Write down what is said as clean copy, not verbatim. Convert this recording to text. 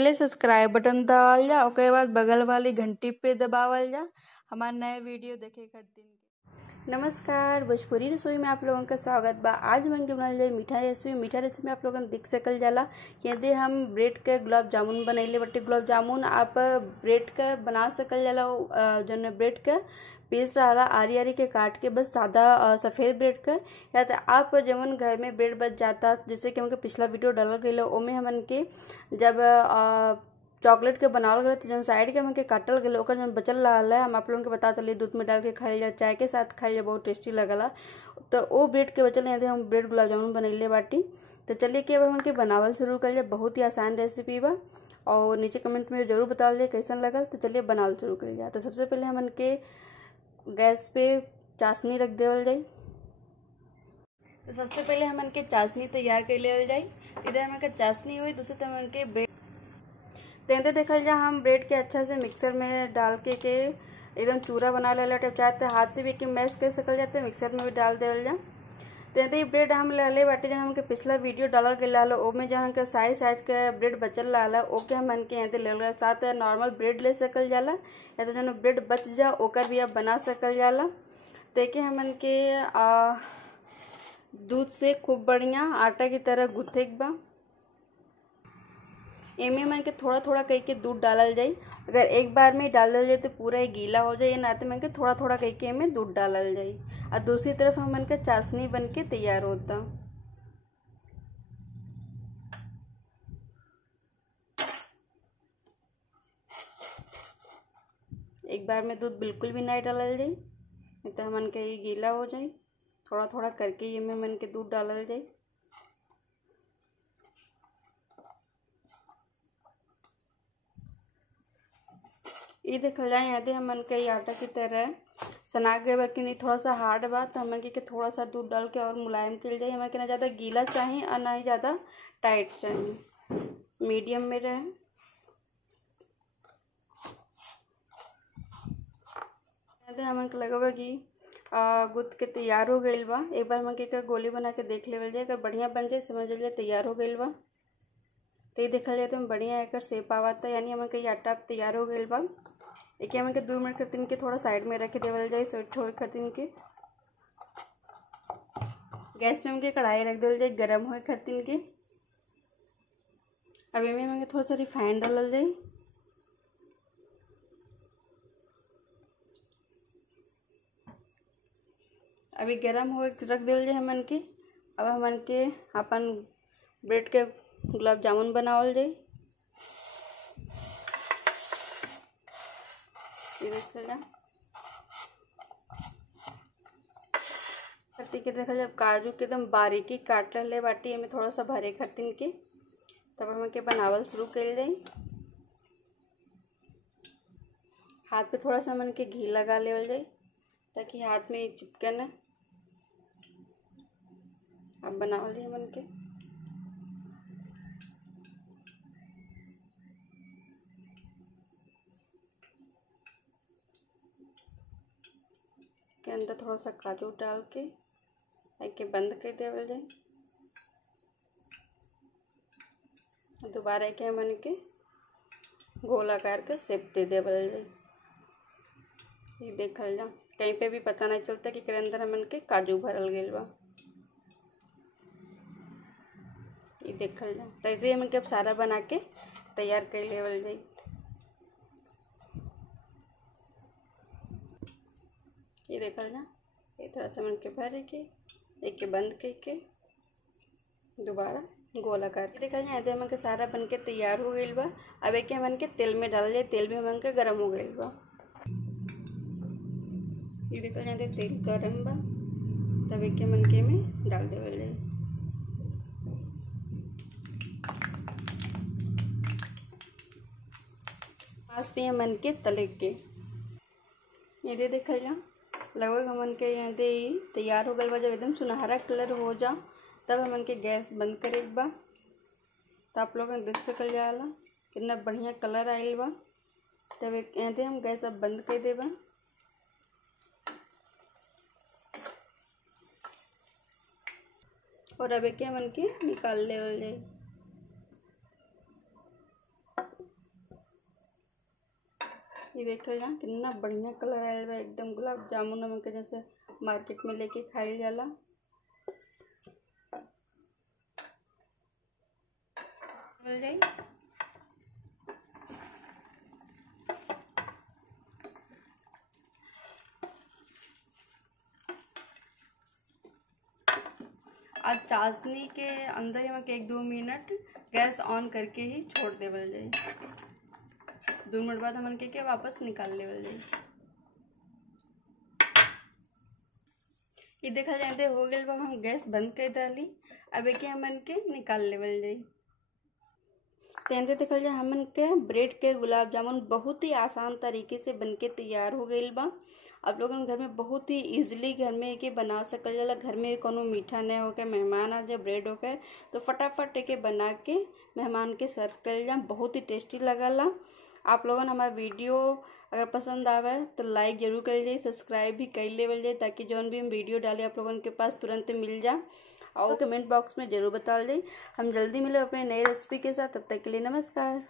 पहले subscribe button दबावल जा, ओकरे बाद बगल वाली घंटी पे दबावल जा हमारे नए वीडियो देखे खातिर। नमस्कार, भोजपुरी रसोई में आप लोगों का स्वागत बा। आज मन के बनाल जाए मीठा रेसिपी में आप लोगन देख सकल जाला। यदि हम ब्रेड के गुलाब जामुन बनैले बटे। गुलाब जामुन आप ब्रेड के बना सकल जाला। जौन ब्रेड के पीस रहा आरी आरी के काट के, बस सादा सफ़ेद ब्रेड का, या तो आप जमन घर में ब्रेड बच जाता, जैसे कि हमके पिछला वीडियो डालल गई ओमे हमन के जब चॉकलेट के बनावल गए जब साइड के हमके काटल गए ओकर जब बचल रहा है, हम आप लोगों के बता चलिए दूध में डाल के खाइल जा, चाय के साथ खाइल जा, बहुत टेस्टी लगला। तो वो ब्रेड के बचल यहाँ हम ब्रेड गुलाब जामुन बनैले बाटी। तो चलिए कि अब हमके बनावल शुरू कर लिया। बहुत ही आसान रेसिपी बा और नीचे कमेंट में जरूर बताओ लिए कैसन लगल। तो चलिए बनावल शुरू कर लिया। तो सबसे पहले हमन के गैस पे चाशनी रख देवल जाए। तो सबसे पहले हमन के चाशनी तैयार कर लेवल जाए। इधर हमन के चाशनी हुई, दूसरे तरफ हमन के ब्रेड तेंते देखल जा। हम ब्रेड के अच्छा से मिक्सर में डाल के एकदम चूरा बना ले टे, चाहते हाथ से भी मैश कर सकल जाते, मिक्सर में भी डाल देवल जा। तेंते ही ब्रेड हम ले बाटे जब हमके पिछला वीडियो डालल गया ओमे जब हमके साइड साइड के ब्रेड बचल रहा ओके हमन के यहाँ ले साथ नॉर्मल ब्रेड ले सकल जाला, या तो जो ब्रेड बच जा ओकर भी आप बना सकल जाला। तेके हमन के दूध से खूब बढ़िया आटा की तरह गुथे के बा। एमे मन के थोड़ा थोड़ा कह के दूध डालल जाई। अगर एक बार में डाल दिल जाए तो पूरा ही गीला हो जाए, ना तो मन के थोड़ा थोड़ा कह के एमे दूध डालल जाई। और दूसरी तरफ हमन के चाशनी बन के तैयार होता। एक बार में दूध बिल्कुल भी नहीं डालल जाई, नहीं तो हमन के ये गीला हो जाए। थोड़ा थोड़ा करके एमे मन के दूध डालल जाई। ये देखल जाए यदि हमन के आटा की तरह सना गए बा कि नहीं, थोड़ा सा हार्ड बा, तो हमन के थोड़ा सा दूध डाल के और मुलायम कर जाए। हमें ना ज़्यादा गीला चाहिए और ना ही ज़्यादा टाइट चाहिए, मीडियम में रहे। यदि हमन के लगवा कि गुद के तैयार हो गई बा। एक बार हमन के गोली बना के देख लेवल जाए। अगर बढ़िया बन जाए समझ जाए तैयार हो गई बा। तो ये देखल जाए तो बढ़िया एक शेप आवता, यानी हमन के आटा तैयार हो गई बा। एक हमन के 2 मिनट खातिर के थोड़ा साइड में रख देवल जाए। स्वीट छोड़ खातिर के गैस पे हमके कढ़ाई रख देवल जाए गरम होए खातिर के। अब इनमें हमके थोड़ा सा रिफाइंड डालल जाए। अभी गरम होए रख देवल जाए हमन के। अब हमन के अपन ब्रेड के गुलाब जामुन बनावल जाए। के देखल जब काजू के एकदम बारीकी काट ले बाटी में थोड़ा सा भरे खातिर के, तब हम के बनावल शुरू कर जाए। हाथ पे थोड़ा सा मन के घी लगा लेवल जाए ताकि हाथ में चिपके न। अब बनावल जाए मन के अंदर थोड़ा सा काजू डाल के बंद कर देवल जाए। दोबारा के हमन के गोल आकार के शेप दे देवल जाए। ये देखल जा कहीं पे भी पता नहीं चलता कि अंदर हमन के काजू भरल गइल बा। ये देखल जा तो ऐसे ही हमन के अब सारा बना के तैयार कर लेवल जाए। ये देखल जा ये तरह से मन के भरे के एक के बंद करके दोबारा गोल आकार के देखल जाए। हमन के सारा बन के तैयार हो गइल बा। अब एक हमन के तेल में डाल जाए। तेल भी हमन के गरम हो गइल बा। ये देखल जाए तेल गरम बा, तब एक हमन के में डाल देवल जाए। पास पे हमन के तले के ये देखल जा लगभग हमन के यहाँ दे तैयार हो गल बा। जब एकदम सुनहरा कलर हो जा तब हमन के गैस बंद करे बा। तो आप लोग देख सकल जाला कितना बढ़िया कलर आइल बा। तब एक यहाँ दे हम गैस अब बंद कर देबा। और अब एक मन के निकाल लेवल जाए। ये देखल जा कितना बढ़िया कलर आयल बा, एकदम गुलाब जामुन हमन के जैसे मार्केट में लेके खाइल जाला। मिल जाई आज चाशनी के अंदर हम 1-2 मिनट गैस ऑन करके ही छोड़ देवल जाई। 2 मिनट बाद हमन के वापस निकाल लेवल जाई। ये देखा जाए हो गए बा, हम गैस बंद कर डाली। अब एक हमन के निकाल लेवल जाई। तेंदे देखल जाए हमन के ब्रेड के गुलाब जामुन बहुत ही आसान तरीके से बनके तैयार हो गईल बा। आप लोगन घर में बहुत ही इजीली घर में एके बना सकल जाला। घर में कोनो मीठा नहीं होके मेहमान आ जाए, ब्रेड होके तो फटाफट एके बना के मेहमान के सर्व कर जा। बहुत ही टेस्टी लगला। आप लोगन हमारा वीडियो अगर पसंद आवे तो लाइक जरूर कर लीजिए, सब्सक्राइब भी कर लेवल जाए ताकि जौन भी हम वीडियो डाले आप लोगन के पास तुरंत मिल जा। और कमेंट बॉक्स में ज़रूर बता दीजिए। हम जल्दी मिले अपने नए रेसिपी के साथ, तब तक के लिए नमस्कार।